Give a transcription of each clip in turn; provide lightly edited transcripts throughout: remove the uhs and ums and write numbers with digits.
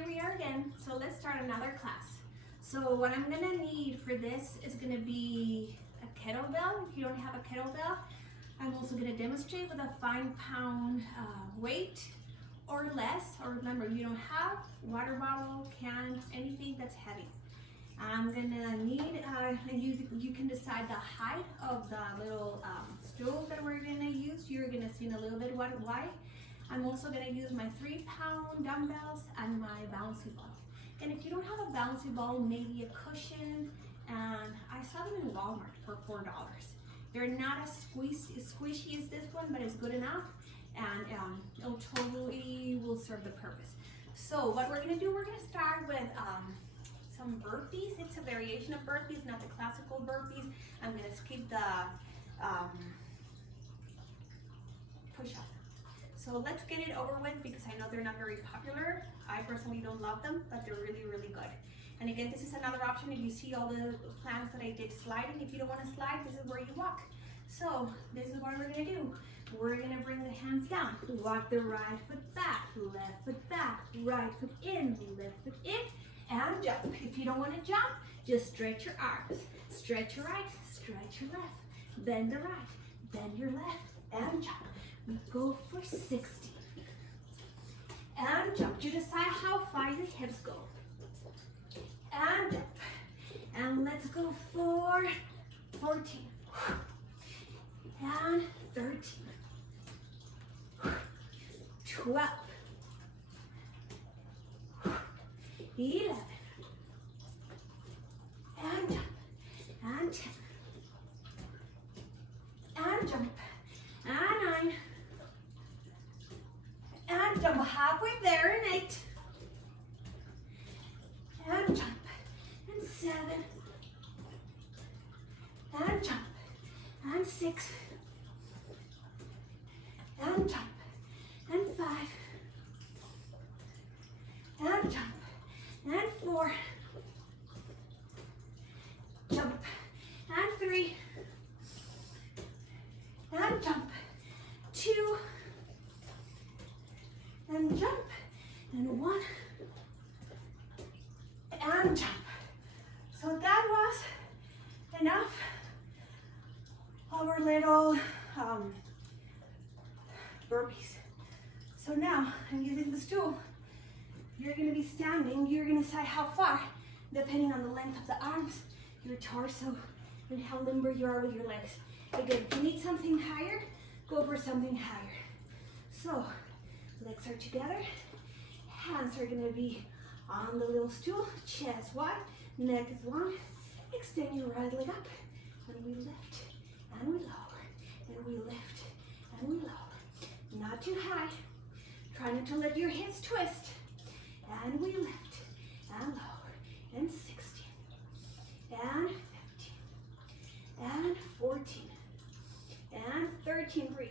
here we are again. So let's start another class. So what I'm gonna need for this is gonna be a kettlebell. If you don't have a kettlebell, I'm also gonna demonstrate with a 5-pound weight or less. Or remember, you don't have water bottle, can, anything that's heavy. I'm gonna need, you can decide the height of the little stool that we're gonna use. You're gonna see in a little bit why. I'm also gonna use my 3-pound dumbbells and my bouncy ball. And if you don't have a bouncy ball, maybe a cushion, and I saw them in Walmart for $4. They're not as squishy as this one, but it's good enough, and it'll totally will serve the purpose. So what we're gonna do, we're gonna start with some burpees. It's a variation of burpees, not the classical burpees. I'm gonna skip the push-up. So let's get it over with because I know they're not very popular. I personally don't love them, but they're really, really good. And again, this is another option. If you see all the plans that I did sliding, if you don't want to slide, this is where you walk. So this is what we're gonna do. We're gonna bring the hands down. Walk the right foot back, left foot back, right foot in, left foot in, and jump. If you don't want to jump, just stretch your arms. Stretch your right, stretch your left. Bend the right, bend your left, and jump. We go for 60. And jump. You decide how far your hips go. And jump. And let's go for 14. And 13. 12. 11. And jump. And 10. And jump. And 9. And jump halfway there in 8. And jump. And 7. And jump. And 6. And jump. And 5. And jump. And 4. Jump. And 3. And jump. 2. And jump. And 1. And jump. So that was enough of our little burpees. So now I'm using the stool. You're gonna be standing. You're gonna decide how far, depending on the length of the arms, your torso, and how limber you are with your legs. Again, if you need something higher, go for something higher. So legs are together, hands are gonna be on the little stool, chest wide, neck is long. Extend your right leg up, and we lift, and we lower, and we lift, and we lower. Not too high. Try not to let your hips twist. And we lift, and lower, and 16, and 15, and 14, and 13, breathe,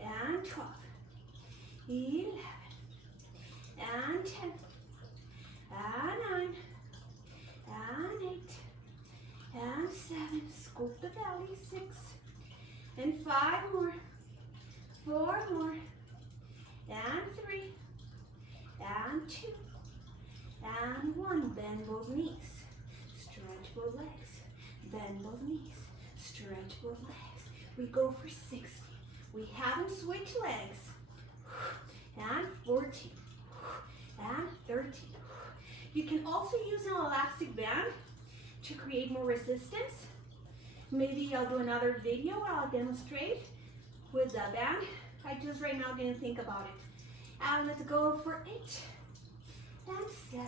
and 12, 11, and 10, and 9, and 8, and 7, scoop the belly, 6, and 5 more, 4 more, and 3, and 2, and 1. Bend both knees, stretch both legs, bend both knees, stretch both legs. We go for 60. We haven't switched legs. And 14, and 13. You can also use an elastic band to create more resistance. Maybe I'll do another video where I'll demonstrate with the band. I just right now didn't think about it. And let's go for 8, and 7,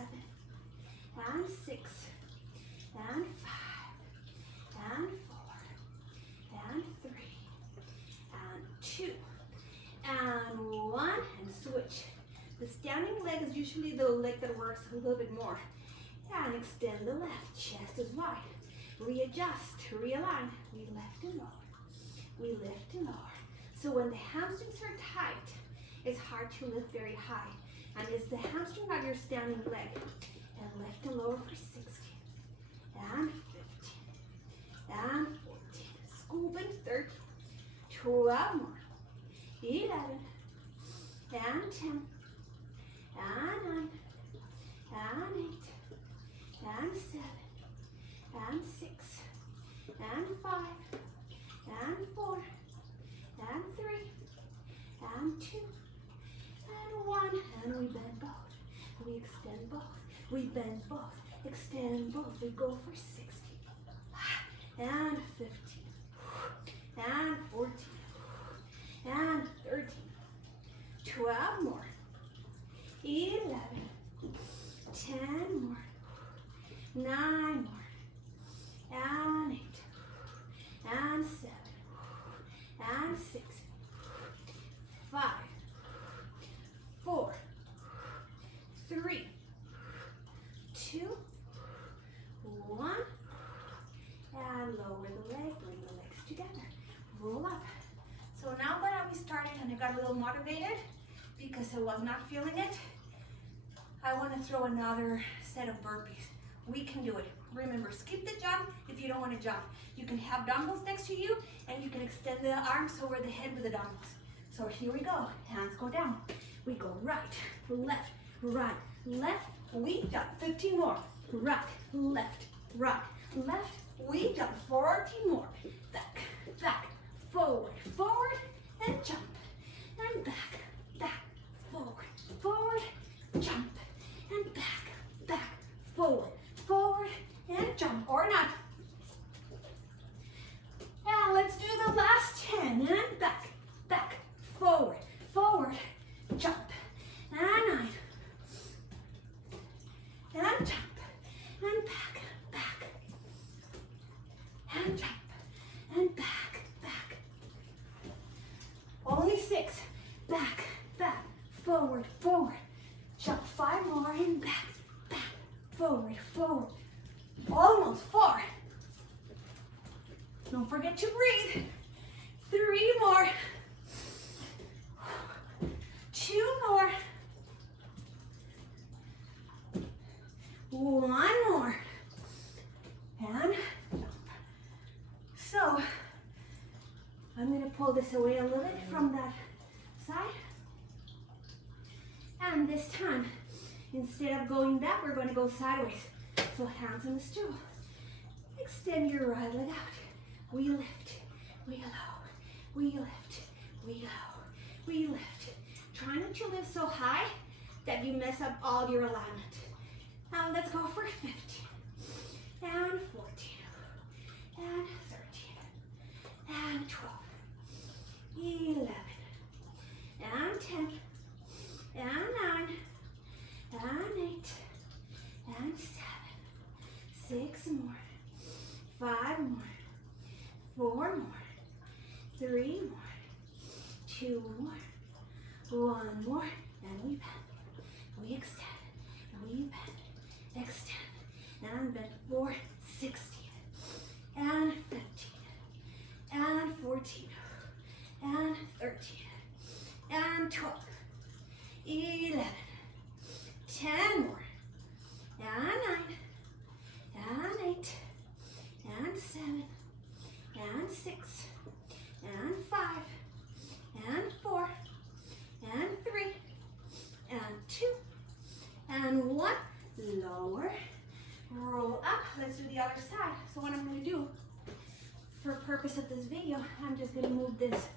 and 6, and 5, and 4, and 3, and 2, and 1, and switch. The standing leg is usually the leg that works a little bit more. And extend the left, chest is wide. Readjust, realign. We lift and lower. We lift and lower. So when the hamstrings are tight, it's hard to lift very high. And it's the hamstring of your standing leg. And lift and lower for 16, and 15, and 14. Scooping 13, 12 more, 11, and 10, and 9, and 7, and 6, and 5, and 4, and 3, and 2, and 1, and we bend both. We extend both. We bend both. Extend both. We go for 60, and 15, and 14, and 13, 12 more, 11, 10 more, 9 more, and 8, and 7, and 6, 5, 4, 3, 2, 1, and lower the leg, bring the legs together, roll up. So now that we started and I got a little motivated because I was not feeling it, I want to throw another set of burpees. We can do it. Remember, skip the jump if you don't want to jump. You can have dumbbells next to you and you can extend the arms over the head with the dumbbells. So here we go. Hands go down. We go right, left, right, left. We jump 15 more. Right, left, right, left. We jump 14 more. Back, back, forward, forward, and jump. And back, back, forward, forward, jump. And back, back, forward, forward, and jump. Or not. Now let's do the last 10. And back, back, forward, forward, jump. And 9. And jump. And back, back. And jump. And back, back. Only 6. Back, back, forward, forward. Jump 5 more and back, back, forward, forward. Almost 4. Don't forget to breathe. 3 more. 2 more. 1 more. And jump. So, I'm going to pull this away a little bit from that side. And this time, instead of going back, we're going to go sideways. So hands on the stool. Extend your right leg out. We lift, we low, we lift, we low, we lift. Try not to lift so high that you mess up all your alignment. Now let's go for 15, and 14, and 13, and 12, 11, and 10, and 9, and 8, and 7, 6 more, 5 more, 4 more, 3 more, 2 more, 1 more, and we bend, we extend, we bend, extend, and bend for 16, and 15, and 14, and 13, and 12, 11, 10 more, and 9, and 8, and 7, and 6, and 5, and 4, and 3, and 2, and 1. Lower, roll up. Let's do the other side. So what I'm going to do, for purpose of this video, I'm just going to move this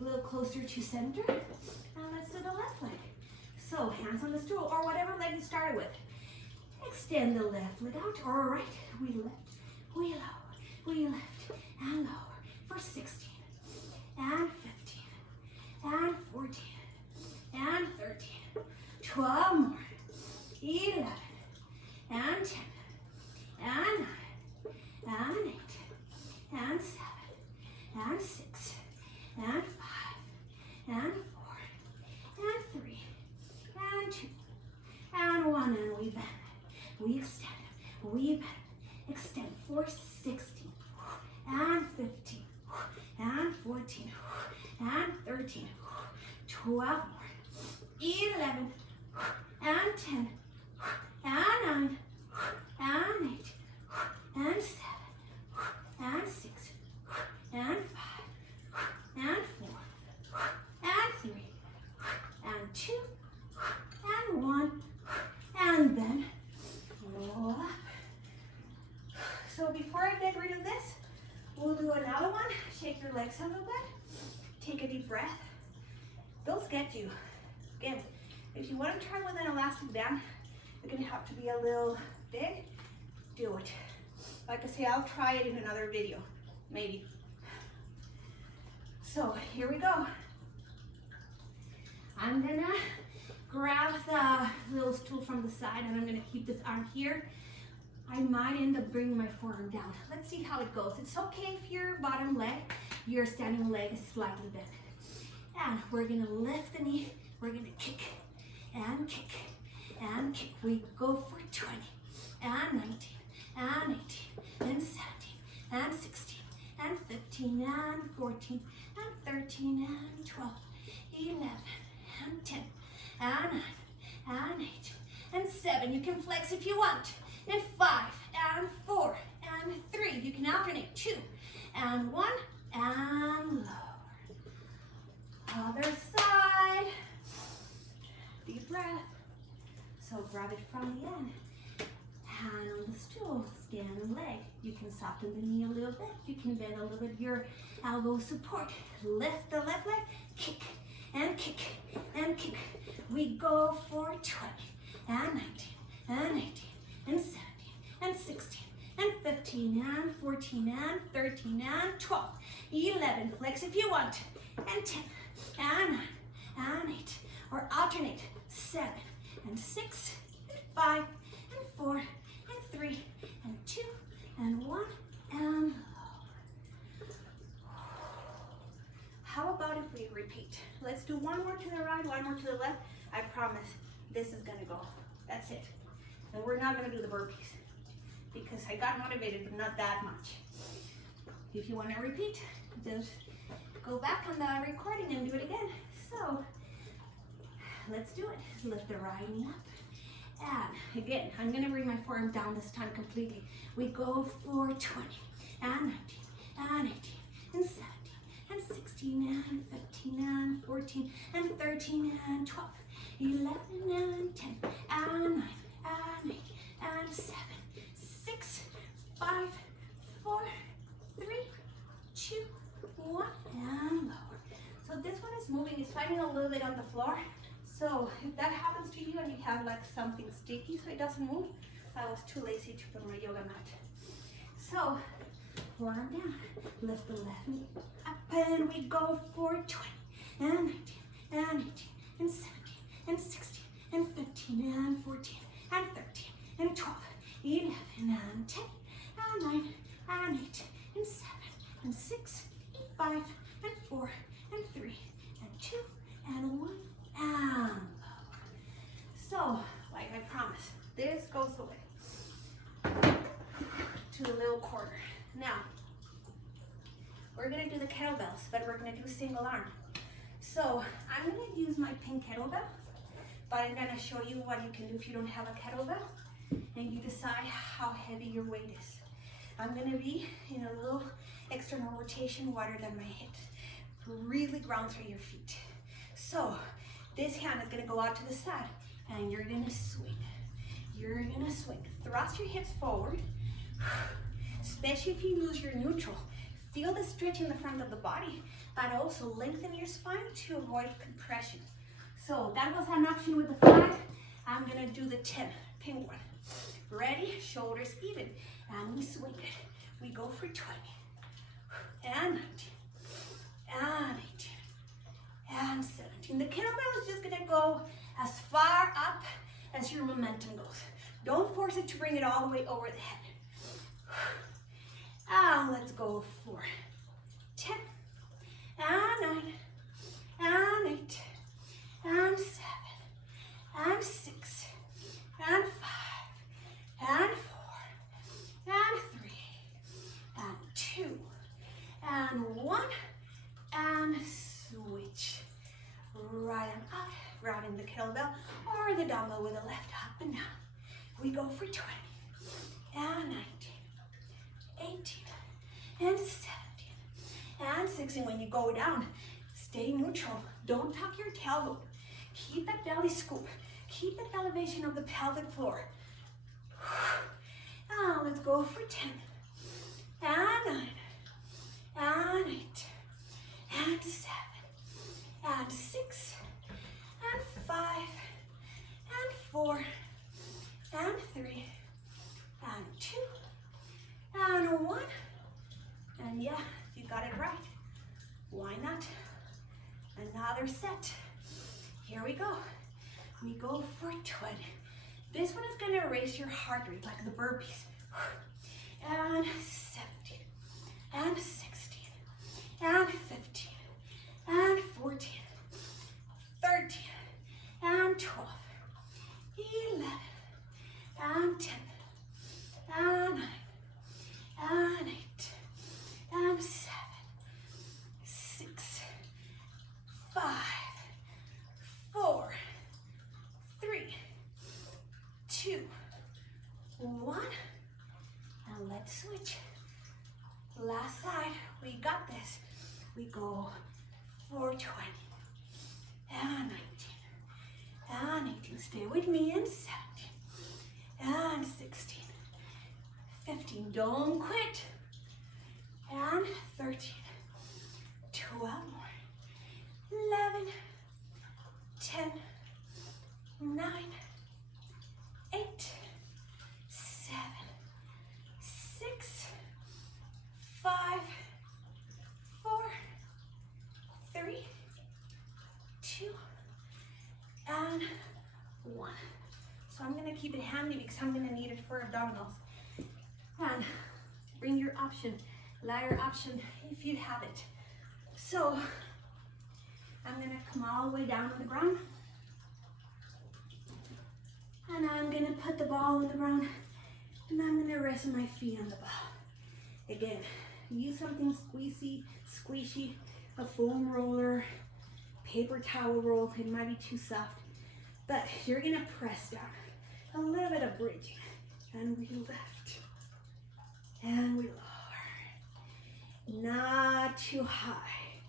a little closer to center. And let's do the left leg. So hands on the stool, or whatever leg you started with. Extend the left leg out, or right. We lift, we lower, we lift, and lower for 16, and 15, and 14, and 13, 12 more, 11, and 10, and 9, and 8, and 7, and 6, and 5, and 4, and 3, and 2, and 1, and we bend, we extend, we bend, extend for 16, and 15, and 14, and 13, 12 more, 11, and 10, and 9, and 8, and 7, and 6, and 5, and 4, and 3, and 2, and 1, and then roll up, legs a little bit. Take a deep breath. Those get you. Again, if you want to try with an elastic band, you're going to have to be a little big. Do it. Like I say, I'll try it in another video, maybe. So here we go. I'm gonna grab the little stool from the side and I'm gonna keep this arm here. I might end up bringing my forearm down. Let's see how it goes. It's okay if your bottom leg, your standing leg is slightly bent. And we're gonna lift the knee. We're gonna kick and kick and kick. We go for 20 and 19 and 18 and 17 and 16 and 15 and 14 and 13 and 12, 11 and 10 and 9 and 8 and 7. You can flex if you want. And 5 and 4 and 3. You can alternate 2 and 1 and lower. Other side. Deep breath. So grab it from the end. Hand on the stool, stand and leg. You can soften the knee a little bit. You can bend a little bit your elbow support. Lift the left leg, kick and kick and kick. We go for 20 and 19 and 18 and 17 and 16 and 15 and 14 and 13 and 12, 11. Flex if you want. And 10 and 9 and 8. Or alternate 7 and 6 and 5 and 4 and 3 and 2 and 1 and lower. How about if we repeat? Let's do one more to the right, one more to the left. I promise this is gonna go. That's it. And we're not gonna do the burpees because I got motivated, but not that much. If you wanna repeat, just go back on the recording and do it again. So let's do it. Lift the right knee up. And again, I'm gonna bring my forearm down this time completely. We go for 20 and 19 and 18 and 17 and 16 and 15 and 14 and 13 and 12, 11 and 10 and 9 and 8 and 7, 6, 5, 4, 3, 2, 1, and lower. So this one is moving, it's fighting a little bit on the floor. So if that happens to you and you have like something sticky so it doesn't move, I was too lazy to put my yoga mat. So forearm down, lift the left knee up and we go for 20 and 19 and 18 and 17 and 16 and 15 and 14 and 13 and 12, 11 and 10 and 9 and 8 and 7 and 6 and 5 and 4 and 3 and 2 and 1 and lower. So, like I promised, this goes away to the little corner. Now, we're gonna do the kettlebells, but we're gonna do single arm. So, I'm gonna use my pink kettlebell, but I'm gonna show you what you can do if you don't have a kettlebell, and you decide how heavy your weight is. I'm gonna be in a little external rotation wider than my hips. Really ground through your feet. So, this hand is gonna go out to the side, and you're gonna swing. You're gonna swing. Thrust your hips forward, especially if you lose your neutral. Feel the stretch in the front of the body, but also lengthen your spine to avoid compression. So that was an option with the 5. I'm gonna do the 10, pink one. Ready? Shoulders even, and we swing it. We go for 20, and 19, and 18, and 17. The kettlebell is just gonna go as far up as your momentum goes. Don't force it to bring it all the way over the head. And let's go for 10, and 9, and 8, and 7, and 6, and 5, and 4, and 3, and 2, and 1, and switch. Right and up, grabbing the kettlebell or the dumbbell with the left, up and down. We go for 20, and 19, 18, and 17, and 16. When you go down, stay neutral. Don't tuck your tailbone. Keep that belly scoop. Keep that elevation of the pelvic floor. Now let's go for 10, and 9, and 8, and 7, and 6, and 5, and 4, and 3, and 2, and 1. And yeah, you got it right. Why not? Another set. Here we go. We go for 20. This one is gonna raise your heart rate like the burpees. And 17, and 16, and 15, and 14, 13, and 12, 11, and 10, and 9, and 8, and 7, 6, 5, 4, 3, 2, 1. And let's switch. Last side, we got this. We go for 20, and 19, and 18. Stay with me, and 17, and 16, 15. Don't quit. And 13, 12 more, 11, 10, 9, 8, 7, 6, 5, 4, 3, 2, and 1. So I'm going to keep it handy because I'm going to need it for abdominals. And bring your option, lighter option if you have it. So I'm going to come all the way down on the ground. And I'm going to put the ball on the ground. And I'm going to rest my feet on the ball. Again, use something squishy, a foam roller, paper towel roll. It might be too soft, but you're going to press down. A little bit of bridging. And we lift. And we lower. Not too high.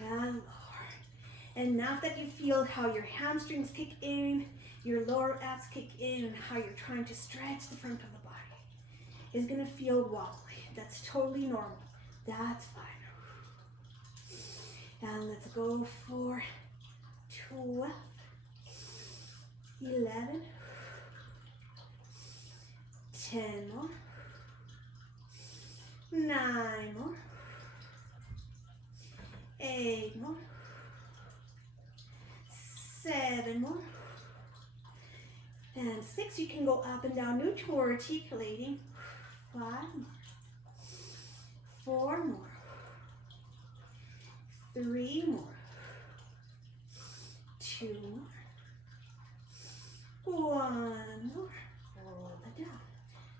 And lower. Enough that you feel how your hamstrings kick in, your lower abs kick in, and how you're trying to stretch the front of the body. It's gonna feel wobbly. That's totally normal. That's fine. And let's go for 12, 11, 10 more, 9 more, 8 more, 7 more, and 6. You can go up and down, neutral or articulating. 5 more, 4 more, 3 more, 2 more, 1 more. Roll it down.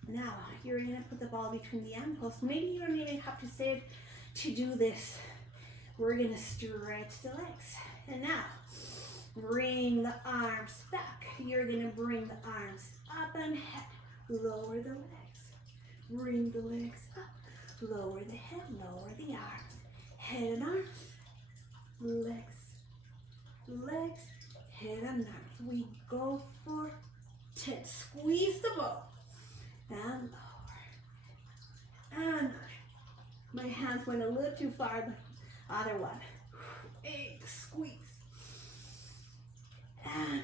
Now you're going to put the ball between the ankles. Maybe you don't even have to say it to do this. We're going to stretch the legs. And now bring the arms back. You're going to bring the arms up and head. Lower the legs. Bring the legs up. Lower the head. Lower the arms. Head and arms. Legs. Legs. Head and arms. We go for 10. Squeeze the ball. And lower. And 9. My hands went a little too far. The other one. 8. Squeeze. And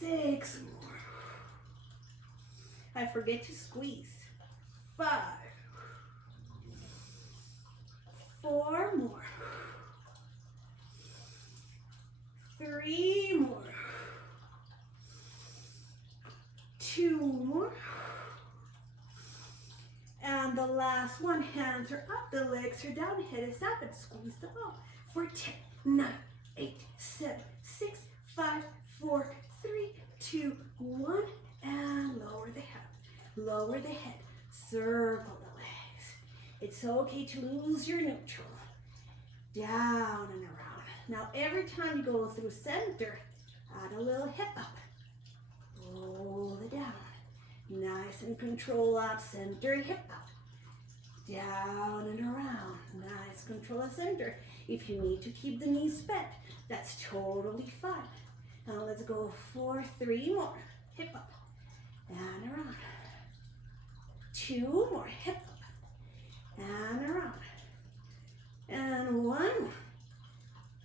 7. 6 more. I forget to squeeze. 5. 4 more. 3 more. 2 more. And the last one. Hands are up, the legs are down, head is up, and squeeze the ball. For 10, 9, 8, 7, 6, 5, 4, 3, 2, 1, and lower the head. Lower the head. Circle the legs. It's okay to lose your neutral. Down and around. Now every time you go through center, add a little hip up. Roll it down. Nice and control up, center, hip up. Down and around. Nice control of center. If you need to keep the knees bent, that's totally fine. Now let's go for 3 more. Hip up and around. 2 more. Hip up and around. And one more.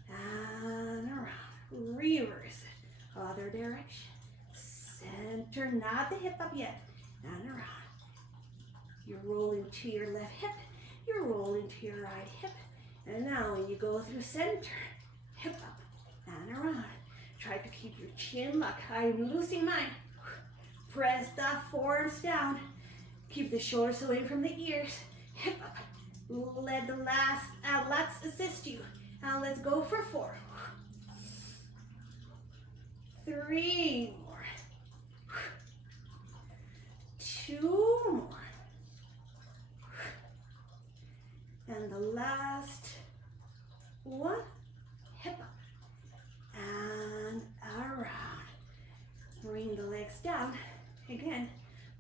And around. Reverse it. Other direction. Center, not the hip up yet. And around. You're rolling to your left hip. You're rolling to your right hip. And now when you go through center, hip up and around. Try to keep your chin locked. I'm losing mine. Press the forearms down. Keep the shoulders away from the ears. Hip up. Let the lats assist you. Now let's go for 4. 3 more. 2 more. And the last one. Hip up and around. Bring the legs down. Again,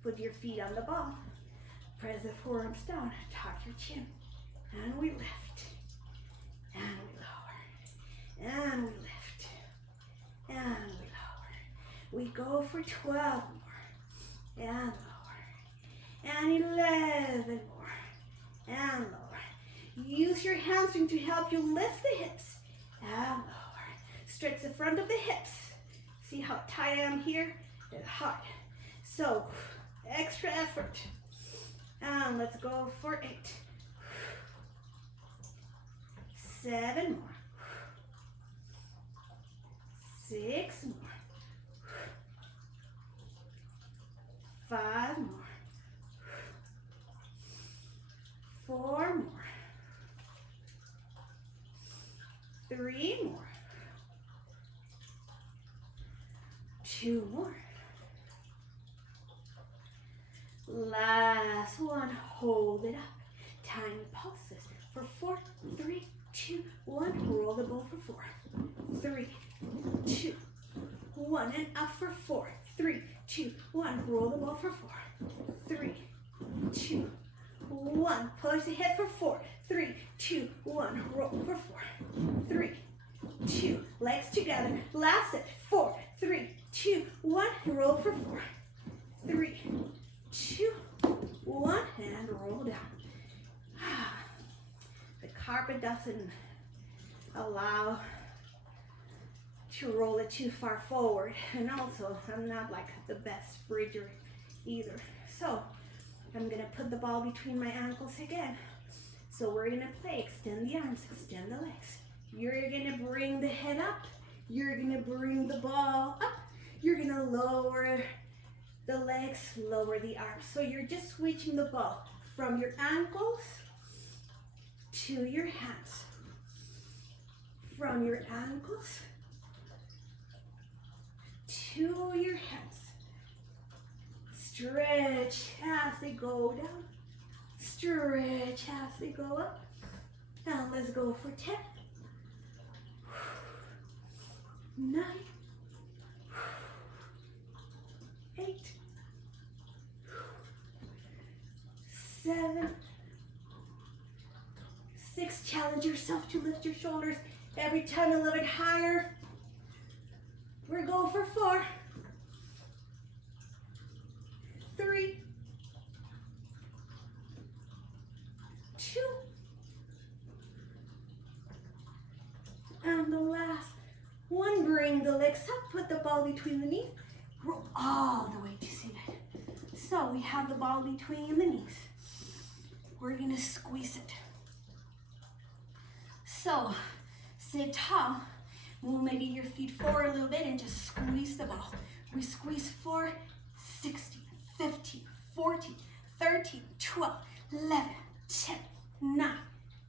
put your feet on the ball. Press the forearms down. Tuck your chin. And we lift. And we lower. And we lift. And we lower. We go for 12 more. And lower. And 11 more. And lower. Use your hamstring to help you lift the hips. And lower. Stretch the front of the hips. See how tight I am here? It's hard. So, extra effort. And let's go for 8. 7 more. 6 more. 5 more. 4 more. 3 more. 2 more. Last one. Hold it up. Tiny pulses for 4, 3, 2, 1. Roll the ball for 4. 3, 2, 1. And up for 4. 3, 2, 1. Roll the ball for 4. 3, 2, 1. Push the head for 4. 3, 2, 1. Roll for 4. 3, 2. Legs together. Last set. 4, 3, 2, 1. Roll for 4. 3, 2, 1. And roll down. The carpet doesn't allow to roll it too far forward. And also, I'm not like the best bridger either. So, I'm gonna put the ball between my ankles again. So we're gonna play extend the arms, extend the legs. You're gonna bring the head up. You're gonna bring the ball up. You're gonna lower the legs, lower the arms. So you're just switching the ball from your ankles to your hands. From your ankles to your hands. Stretch as they go down. Stretch as they go up. Now let's go for 10. 9. 8. 7. 6. Challenge yourself to lift your shoulders every time a little bit higher. We're going for 4. 3. 2. And the last one. Bring the legs up. Put the ball between the knees. Roll all the way to seated. So we have the ball between the knees. We're going to squeeze it. So sit tall. Move maybe your feet forward a little bit and just squeeze the ball. We squeeze 4, 16, 15, 14, 13, 12, 11, 10, 9,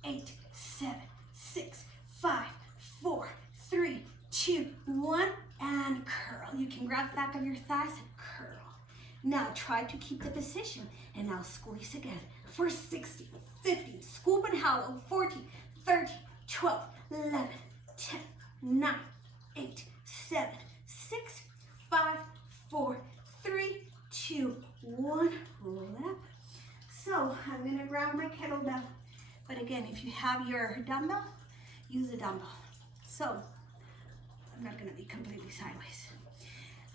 8, 7, 6, 5, 4, 3, 2, 1, and curl. You can grab the back of your thighs and curl. Now try to keep the position, and now squeeze again for 16, 15, scoop and hollow, 14, 13, 12, 11, 10, 9, 8, 7, 6, 5, 4, 3, 2, 1. Roll it up. So I'm going to grab my kettlebell. But again, if you have your dumbbell, use a dumbbell. So I'm not going to be completely sideways.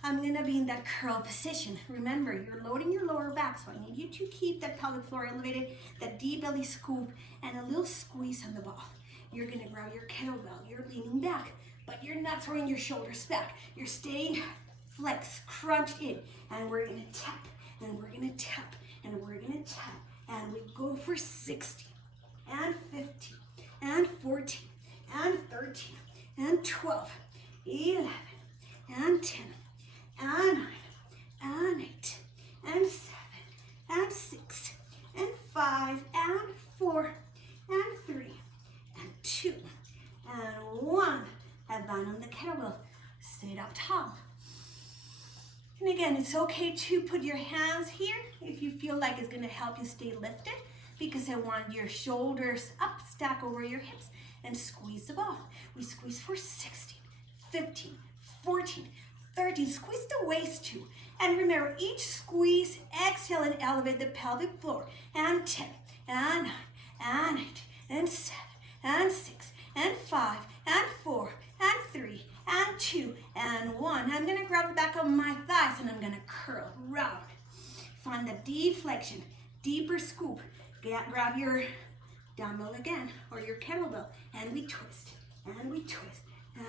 I'm gonna be in that curl position. Remember, you're loading your lower back, so I need you to keep that pelvic floor elevated, that deep belly scoop, and a little squeeze on the ball. You're gonna grab your kettlebell, you're leaning back, but you're not throwing your shoulders back. You're staying flexed, crunched in, and we're gonna tap, and we're gonna tap, and we're gonna tap, and we go for 60, and 15, and 14, and 13, and 12, 11, and 10, and 9, and 8, and 7, and 6, and 5, and 4, and 3, and 2, and 1. And down on the kettlebell. Sit up tall. And again, it's okay to put your hands here if you feel like it's gonna help you stay lifted, because I want your shoulders up, stack over your hips, and squeeze the ball. We squeeze for 16, 15, 14, 13. Squeeze the waist too. And remember, each squeeze, exhale and elevate the pelvic floor. And 10, and 9, and 8, and 7, and 6, and 5, and 4, and 3, and 2, and 1. I'm gonna grab the back of my thighs and I'm gonna curl round. Find the deflection, deeper scoop. Grab your dumbbell again, or your kettlebell, and we twist, and we twist,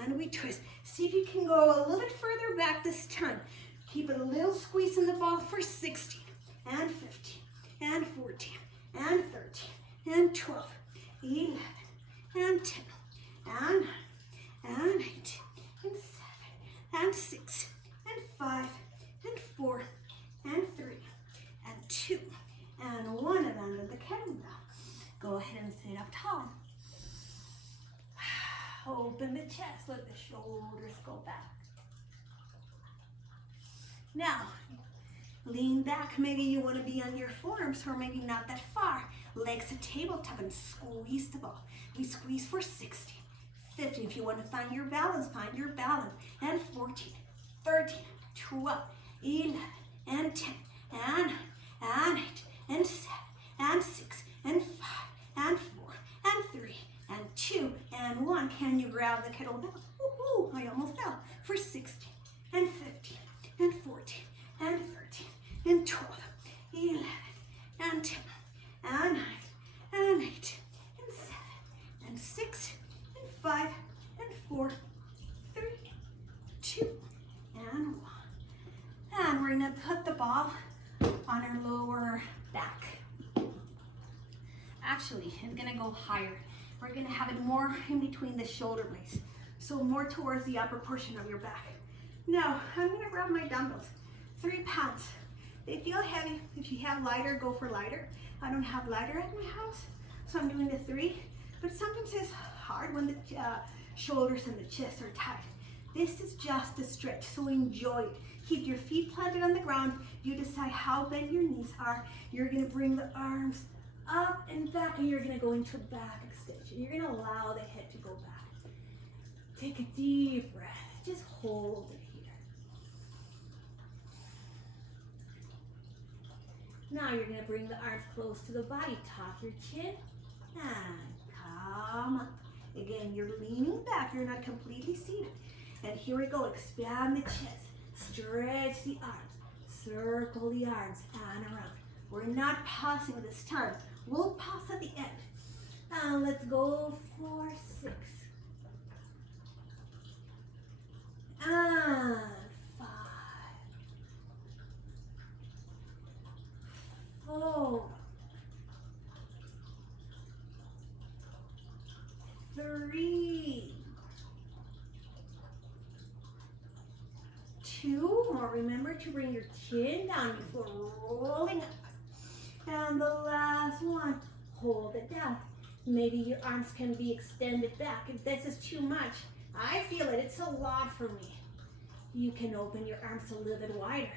and we twist. See if you can go a little bit further back this time. Keep a little squeeze in the ball for 16, and 15, and 14, and 13, and 12, 11, and 10, and 9, and 8, and 7, and 6, and 5, and 4, and 3, and 2, and 1, and under the kettlebell. Go ahead and sit up tall. Open the chest, let the shoulders go back. Now, lean back. Maybe you want to be on your forearms, or maybe not that far. Legs to tabletop and squeeze the ball. We squeeze for 16, 15. If you want to find your balance, find your balance. And 14, 13, 12, 11, and 10, and 9, and 8, and 7, and 6, and 5, and 4, and 3, and 2, and 1. Can you grab the kettlebell? Woo-hoo, I almost fell. For 16, and 15, and 14, and 13, and 12, 11, and 10, and 9, and 8, and 7, and 6, and 5, and 4, 3, 2, and 1. And we're gonna put the ball on our lower back. Actually, it's gonna go higher. We're gonna have it more in between the shoulder blades, so more towards the upper portion of your back. Now, I'm gonna grab my dumbbells, 3 pounds. They feel heavy. If you have lighter, go for lighter. I don't have lighter at my house, so I'm doing the 3, but sometimes it's hard when the shoulders and the chest are tight. This is just a stretch, so enjoy it. Keep your feet planted on the ground. You decide how bent your knees are. You're gonna bring the arms up and back, and you're gonna go into back extension. You're gonna allow the head to go back. Take a deep breath. Just hold it here. Now you're gonna bring the arms close to the body, top your chin, and come up. Again, you're leaning back, you're not completely seated. And here we go, expand the chest, stretch the arms, circle the arms, and around. We're not pausing this time. We'll pause at the end. And let's go for 6. And 5. 4. 3. 2 more. Remember to bring your chin down before rolling up. And the last one, hold it down. Maybe your arms can be extended back. If this is too much, I feel it, it's a lot for me. You can open your arms a little bit wider.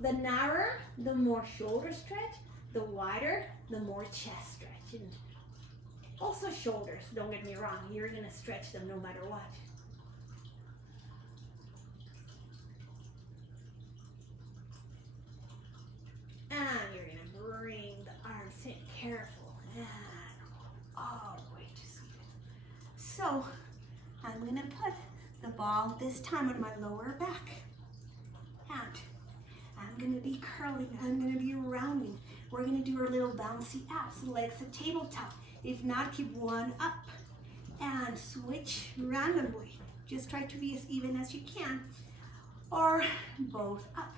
The narrower, the more shoulder stretch. The wider, the more chest stretch. And also shoulders, don't get me wrong, you're gonna stretch them no matter what. And you're gonna bring the arms in, careful, and all the way to seated. So I'm gonna put the ball this time on my lower back. And I'm gonna be curling, I'm gonna be rounding. We're gonna do our little bouncy abs, legs at tabletop. If not, keep one up and switch randomly. Just try to be as even as you can, or both up.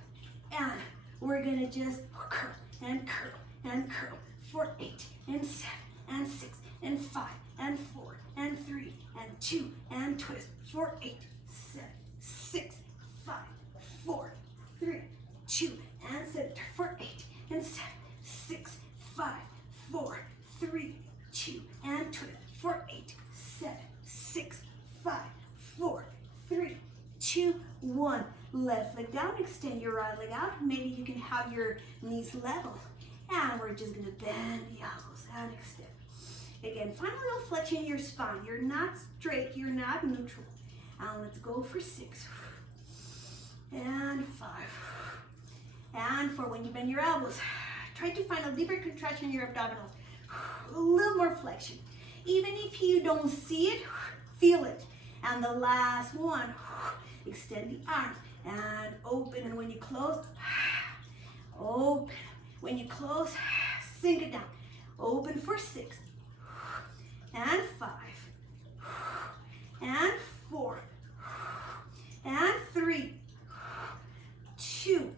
And we're gonna just curl and curl and curl for 8 and 7 and 6 and 5 and 4 and 3 and 2 and twist for 8, 7, 6, 5, 4, 3, 2 and center for 8 and 7, 6, 5, 4, 3, 2 and twist for 8, 7, 6, 5, 4, 3, 2, 1. Left leg down, extend your right leg out. Maybe you can have your knees level. And we're just gonna bend the elbows and extend. Again, find a little flexion in your spine. You're not straight, you're not neutral. And let's go for 6. And 5. And 4. When you bend your elbows, try to find a deeper contraction in your abdominals. A little more flexion. Even if you don't see it, feel it. And the last one, extend the arms and open. And when you close, open. When you close, sink it down. Open for 6 and 5 and 4 and 3, 2,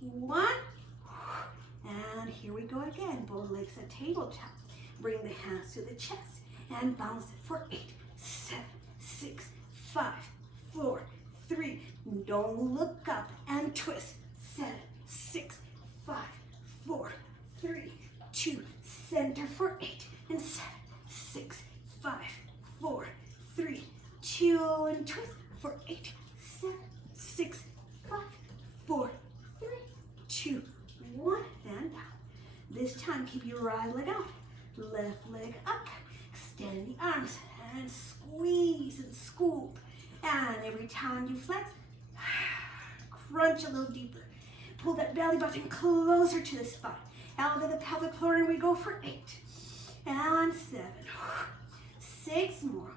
1. And here we go again. Both legs at tabletop. Bring the hands to the chest and bounce it for 8, 7, 6, 5, 4, 3. Don't look up and twist. 7, 6, 5, 4, 3, 2. Center for 8 and 7, 6, 5, 4, 3, 2 and twist for 8, 7, 6, 5, 4, 3, 2, 1 and down. This time keep your right leg out, left leg up, extend the arms and squeeze and scoop. And every time you flex, crunch a little deeper. Pull that belly button closer to the spine. Out of the pelvic floor, and we go for 8 and 7, 6 more,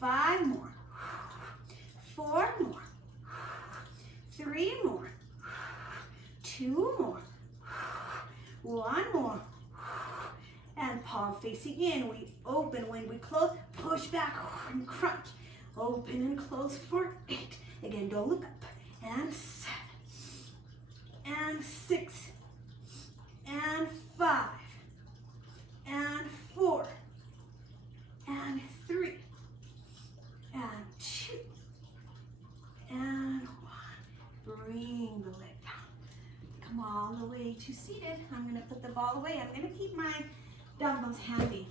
5 more, 4 more, 3 more, 2 more, 1 more, and palm facing in. We open. When we close, push back and crunch. Open and close for 8. Again, don't look up. And 7 and 6 and 5 and 4 and 3 and 2 and 1. Bring the leg down. Come all the way to seated. I'm going to put the ball away. I'm going to keep my dumbbells handy.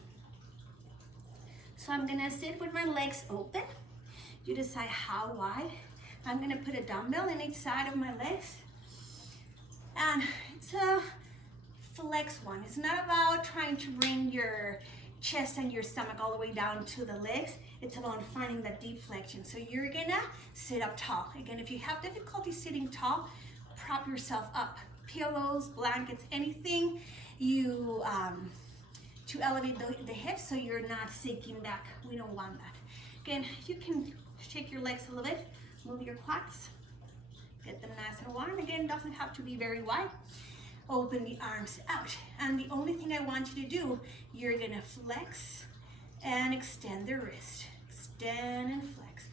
So I'm going to sit with my legs open. You decide how wide. I'm going to put a dumbbell in each side of my legs. And it's a flex one. It's not about trying to bring your chest and your stomach all the way down to the legs. It's about finding that deep flexion. So you're gonna sit up tall. Again, if you have difficulty sitting tall, prop yourself up. Pillows, blankets, anything you to elevate the hips so you're not sinking back. We don't want that. Again, you can shake your legs a little bit, move your quads. Get them nice and warm. Again, doesn't have to be very wide. Open the arms out. And the only thing I want you to do, you're gonna flex and extend the wrist. Extend and flex.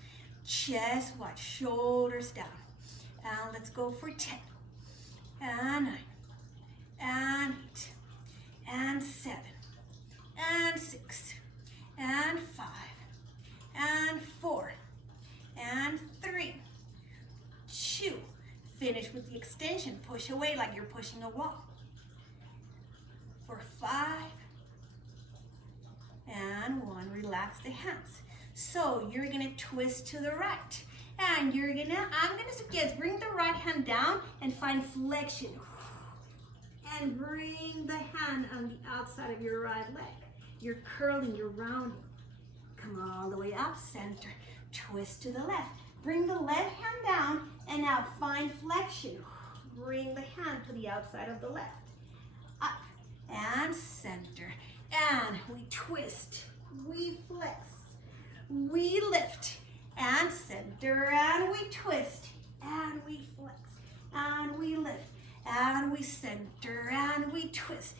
Chest wide, shoulders down. And let's go for 10. And 9. And 8. And 7. And 6. And 5. And 4. And 3. 2. Finish with the extension. Push away like you're pushing a wall. For 5. And 1. Relax the hands. So you're gonna twist to the right. And I'm gonna suggest bring the right hand down and find flexion. And bring the hand on the outside of your right leg. You're curling, you're rounding. Come all the way up, center. Twist to the left. Bring the left hand down and now find flexion. Bring the hand to the outside of the left. Up and center. And we twist, we flex. we lift, and center, and we twist, and we flex, and we lift, and we center, and we twist,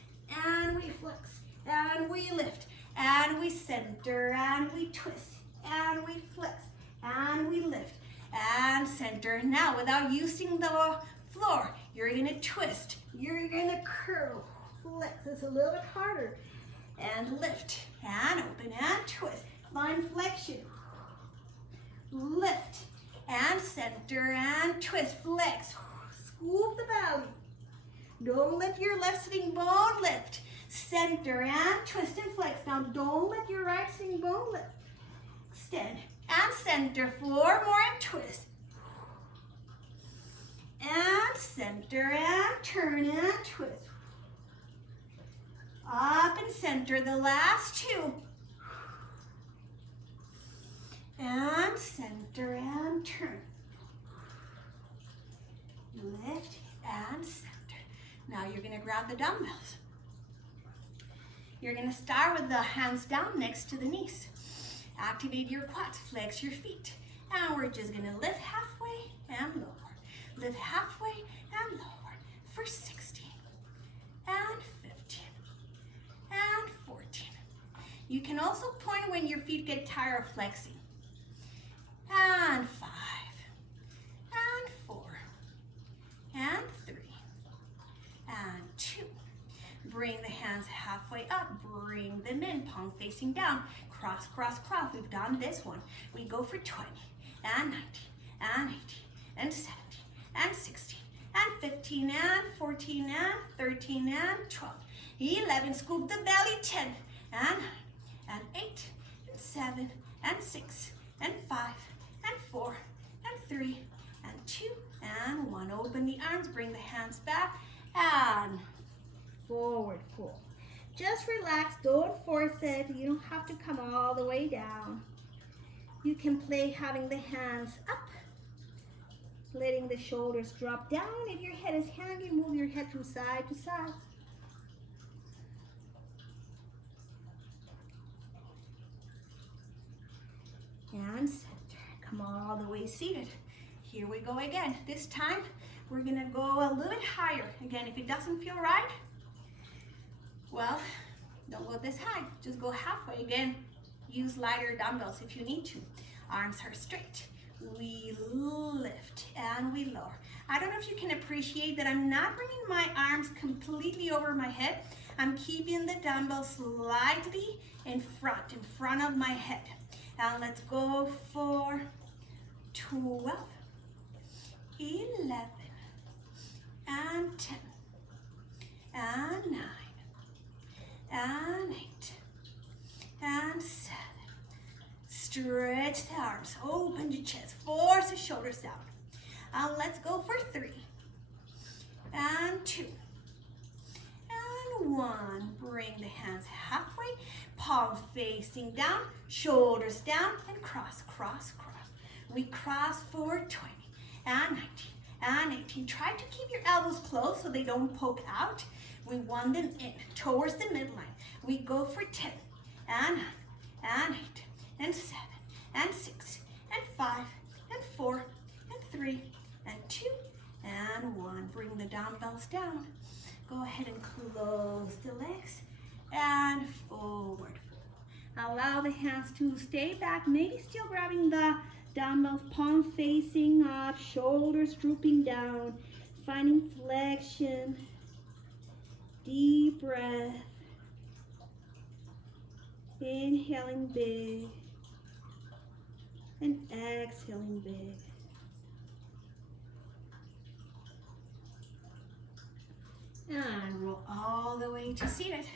and we flex, and we lift, and we center, and we twist, and we flex, and we lift, and center. Now, without using the floor, you're gonna twist, you're gonna curl, flex, it's a little bit harder, and lift, and open, and twist, find flexion, lift, and center, and twist, flex, scoop the belly, don't let your left sitting bone lift, center, and twist and flex. Now don't let your right sitting bone lift, extend, and center, 4 more, and twist, and center, and turn, and twist, up and center, the last 2, and center, and turn, lift, and center. Now you're gonna grab the dumbbells. You're gonna start with the hands down next to the knees. Activate your quads, flex your feet. And we're just gonna lift halfway and lower. Lift halfway and lower for 16, and 15, and 14. You can also point when your feet get tired of flexing. And 5, and 4, and 3, and 2. Bring the hands halfway up, bring them in, palm facing down, cross, cross, cross. We've done this one. We go for 20, and 19, and 18, and 17, and 16, and 15, and 14, and 13, and 12, 11, scoop the belly, 10, and 9, and 8, and 7, and 6, and 5, and 4, and 3, and 2, and 1. Open the arms, bring the hands back, and forward fold. Just relax, don't force it. You don't have to come all the way down. You can play having the hands up, letting the shoulders drop down. If your head is hanging, move your head from side to side. And center. Come all the way seated. Here we go again. This time, we're gonna go a little bit higher. Again, if it doesn't feel right, well, don't go this high. Just go halfway. Again, use lighter dumbbells if you need to. Arms are straight. We lift and we lower. I don't know if you can appreciate that I'm not bringing my arms completely over my head. I'm keeping the dumbbell slightly in front of my head. And let's go for 12, 11, and 10, and 9, and 8, and 7. Stretch the arms, open the chest, force the shoulders down. And let's go for 3, and 2, and 1. Bring the hands halfway, palm facing down, shoulders down, and cross, cross, cross. We cross for 20, and 19, and 18. Try to keep your elbows closed so they don't poke out. We want them in towards the midline. We go for 10, and 9, and 8, and 7, and 6, and 5, and 4, and 3, and 2, and 1. Bring the dumbbells down. Go ahead and close the legs and forward. Allow the hands to stay back, maybe still grabbing the dumbbells, palm facing up, shoulders drooping down, finding flexion. Deep breath. Inhaling big and exhaling big. And roll all the way to seated.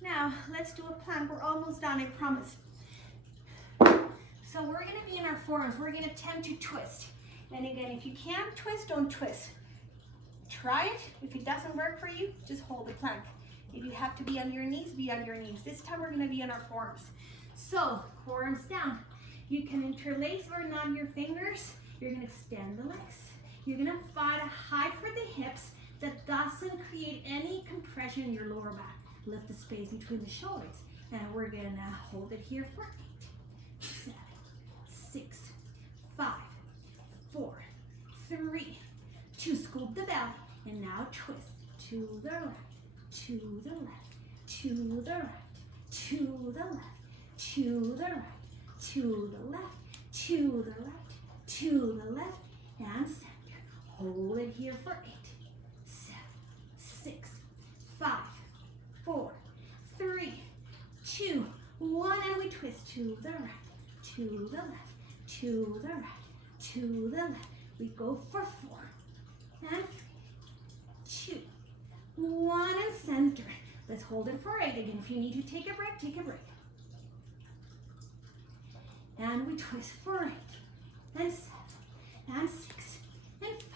Now, let's do a plank. We're almost done, I promise. So we're gonna be in our forearms. We're gonna attempt to twist. And again, if you can't twist, don't twist. Try it. If it doesn't work for you, just hold the plank. If you have to be on your knees, be on your knees. This time we're gonna be on our forearms. So, forearms down. You can interlace or knot your fingers. You're gonna extend the legs. You're gonna find a height for the hips that doesn't create any compression in your lower back. Lift the space between the shoulders. And we're gonna hold it here for 8, 7, 6, 5, 4, 3, 2. Scoop the belly. And now twist to the left, to the left, to the right, to the left, to the right, to the left, to the right, to the left, and center. Hold it here for 8, 7, 6, 5, 4, 3, 2, 1, and we twist to the right, to the left, to the right, to the left. We go for 4, and 3, 2, 1, and center. Let's hold it for 8 again. If you need to take a break, take a break. And we twist for 8, and 7, and 6, and 5,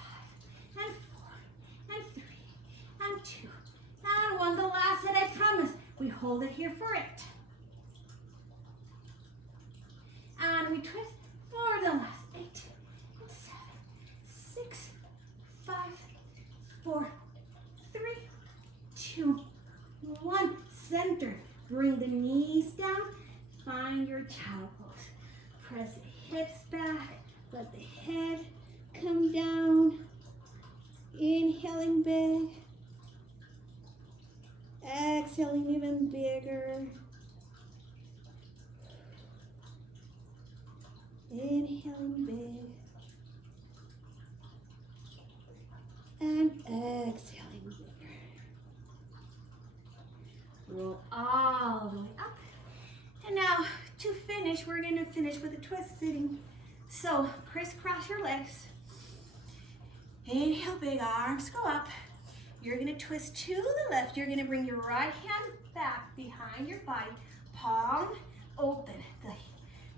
and 4, and 3, and 2, and 1. The last set, I promise. We hold it here for 8. And we twist for the last 8, and 7, 6, 5, 4, 3, 2, 1. Center. Bring the knees down. Find your child pose. Press the hips back. Let the head come down. Inhaling big. Exhaling even bigger. Inhaling big. And exhaling bigger. Roll all the way up. And now to finish, we're going to finish with a twist sitting. So crisscross your legs. Inhale, big arms go up. You're going to twist to the left. You're going to bring your right hand back behind your body. Palm open. The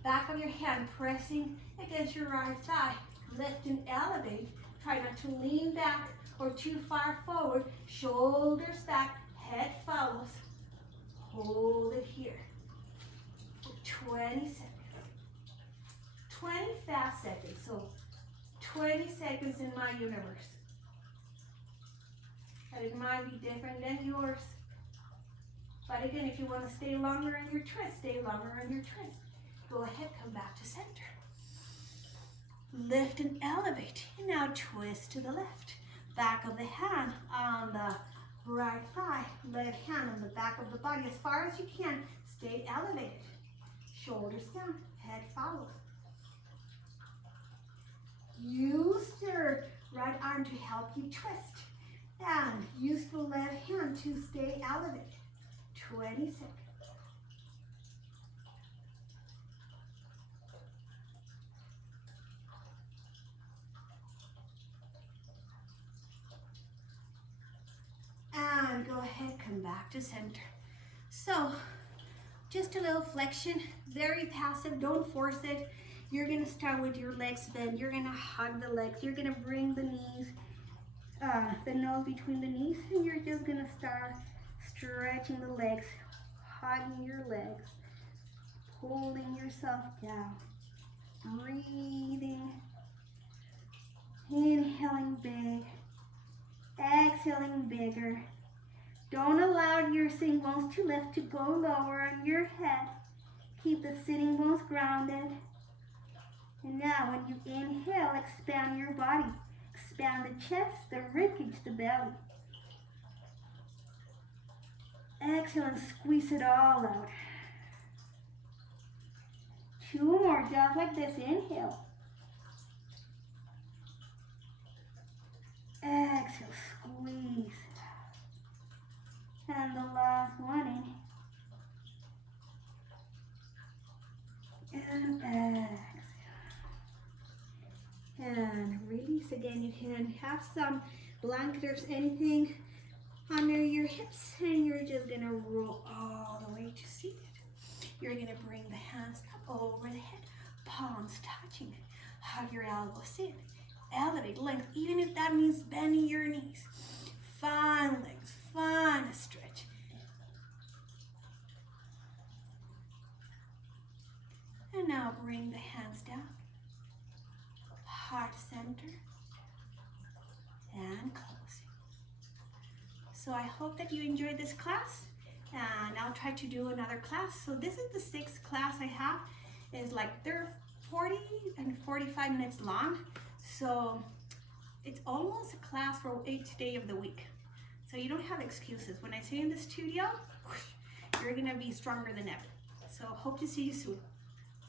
back of your hand pressing against your right thigh. Lift and elevate. Try not to lean back or too far forward. Shoulders back, head follows. Hold it here for 20 seconds. 20 fast seconds, so 20 seconds in my universe. And it might be different than yours. But again, if you want to stay longer in your twist, stay longer in your twist. Go ahead, come back to center. Lift and elevate. And now twist to the left. Back of the hand on the right thigh. Left hand on the back of the body as far as you can. Stay elevated. Shoulders down. Head follows. Use your right arm to help you twist. And use the left hand to stay elevated. 20 seconds. And go ahead, come back to center. So, just a little flexion, very passive, don't force it. You're gonna start with your legs bent. You're gonna hug the legs. You're gonna bring the knees, the nose between the knees, and you're just gonna start stretching the legs, hugging your legs, pulling yourself down, breathing, inhaling big, exhaling bigger. Don't allow your sitting bones to lift to go lower on your head. Keep the sitting bones grounded. And now when you inhale, expand your body. Expand the chest, the ribcage, the belly. Exhale and squeeze it all out. 2 more, just like this. Inhale. Exhale, squeeze. And the last one, in. And exhale. And release again. You can have some blanket or anything under your hips, and you're just gonna roll all the way to seated. You're gonna bring the hands up over the head, palms touching. Hug your elbows in. Elevate length, even if that means bending your knees. Find legs, find a stretch. And now bring the hands down. Heart center. And closing. So I hope that you enjoyed this class. And I'll try to do another class. So this is the 6th class I have. is like they're 40 and 45 minutes long. So it's almost a class for each day of the week. So you don't have excuses. When I say in the studio, you're gonna be stronger than ever. So hope to see you soon.